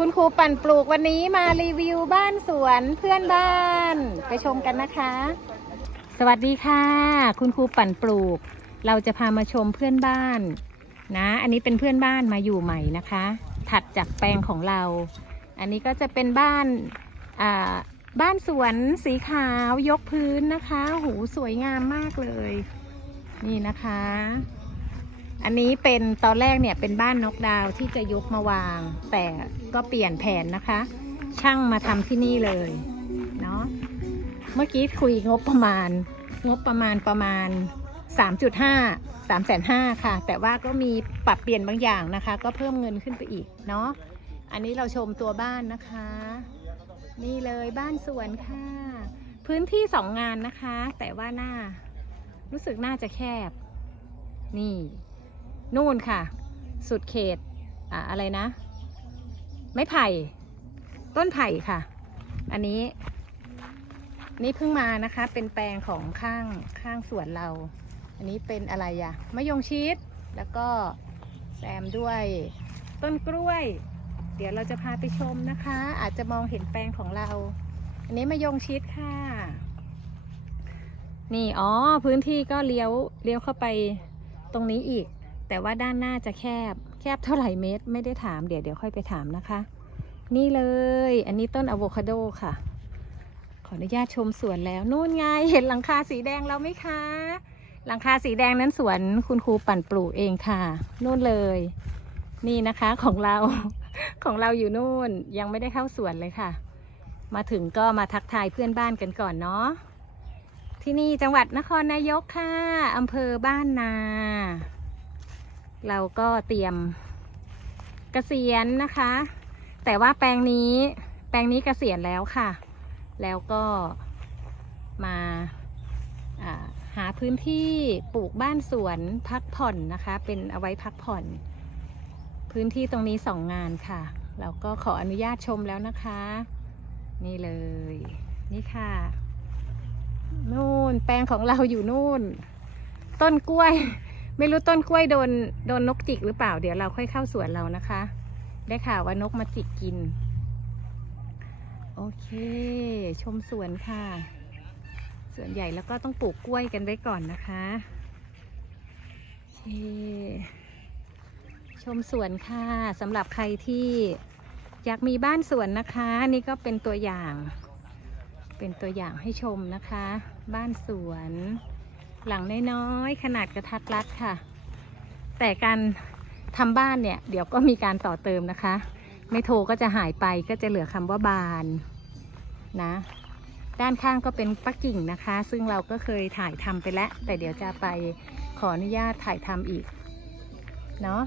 คุณครูปั่นปลูกวันนี้มารีวิวบ้านสวนเพื่อนบ้านไปชมกันนะคะ สวัสดีค่ะ คุณครูปั่นปลูก เราจะพามาชมเพื่อนบ้าน นะ อันนี้เป็นเพื่อนบ้านมาอยู่ใหม่นะคะ ถัดจากแปลงของเรา อันนี้ก็จะเป็นบ้านอ่าบ้านสวนสีขาวยกพื้นนะคะ หูสวยงามมากเลย นี่นะคะ อันนี้เป็นตอนแรกเนี่ยเป็นบ้านนกดาวที่จะยกมาวาง แต่ก็เปลี่ยนแผนนะคะ ช่างมาทำที่นี่เลยเนาะเมื่อกี้คุยงบประมาณ งบประมาณประมาณ 3.5 3 5 0 0ค่ะ แต่ว่าก็มีปรับเปลี่ยนบางอย่างนะคะ ก็เพิ่มเงินขึ้นไปอีกเนาะอันนี้เราชมตัวบ้านนะคะ นี่เลยบ้านสวนค่ะ พื้นที่สองงานนะคะ แต่ว่าหน้า รู้สึกน่าจะแคบ นี่ นู่นค่ะ สุดเขตอ่าอะไรนะ ไม้ไผ่ ต้นไผ่ค่ะ อันนี้ นี่เพิ่งมานะคะ เป็นแปลงของข้างข้างสวนเรา อันนี้เป็นอะไรอะมะยงชิด แล้วก็แซมด้วยต้นกล้วย เดี๋ยวเราจะพาไปชมนะคะ อาจจะมองเห็นแปลงของเรา อันนี้มะยงชิดค่ะ นี่ อ๋อ พื้นที่ก็เลี้ยวเลี้ยวเข้าไปตรงนี้อีก แต่ว่าด้านหน้าจะแคบ แคบเท่าไหร่เมตร ไม่ได้ถามเดี๋ยวเดี๋ยวค่อยไปถามนะคะ นี่เลย อันนี้ต้นอะโวคาโดค่ะ ขออนุญาตชมสวนแล้ว นู่นไง เห็นหลังคาสีแดงเราไหมคะ หลังคาสีแดงนั้นสวนคุณครูปั่นปลูกเองค่ะ นู่นเลย นี่นะคะของเรา ของเราอยู่นู่น ยังไม่ได้เข้าสวนเลยค่ะ มาถึงก็มาทักทายเพื่อนบ้านกันก่อนเนาะ ที่นี่จังหวัดนครนายกค่ะอำเภอบ้านนา เราก็เตรียมเกษียณนะคะ แต่ว่าแปลงนี้แปลงนี้เกษียณแล้วค่ะ แล้วก็มาอ่าหาพื้นที่ปลูกบ้านสวนพักผ่อนนะคะ เป็นเอาไว้พักผ่อน พื้นที่ตรงนี้สองงานค่ะเราก็ขออนุญาตชมแล้วนะคะ นี่เลย นี่ค่ะ นู่นแปลงของเราอยู่นู่น ต้นกล้วย ไม่รู้ต้นกล้วยโดนโดนนกจิกหรือเปล่า เดี๋ยวเราค่อยเข้าสวนเรานะคะ ได้ข่าวว่านกมาจิกกิน โอเค ชมสวนค่ะ สวนใหญ่แล้วก็ต้องปลูกกล้วยกันไว้ก่อนนะคะโอเคชมสวนค่ะสำหรับใครที่อยากมีบ้านสวนนะคะ นี่ก็เป็นตัวอย่าง เป็นตัวอย่างให้ชมนะคะ บ้านสวน หลังน้อยๆขนาดกระทัดรัดค่ะ แต่การทำบ้านเนี่ย เดี๋ยวก็มีการต่อเติมนะคะ ไม่โทรก็จะหายไปก็จะเหลือคำว่าบานนะ ด้านข้างก็เป็นปักกิ่งนะคะ ซึ่งเราก็เคยถ่ายทำไปแล้ว แต่เดี๋ยวจะไปขออนุญาตถ่ายทำอีก เนาะ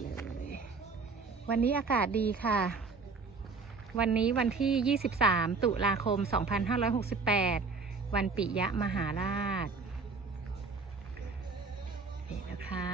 เลยวันนี้อากาศดีค่ะ วันนี้วันที่ 23 ตุลาคม 2568 วันปิยะมหาราชนี่นะคะ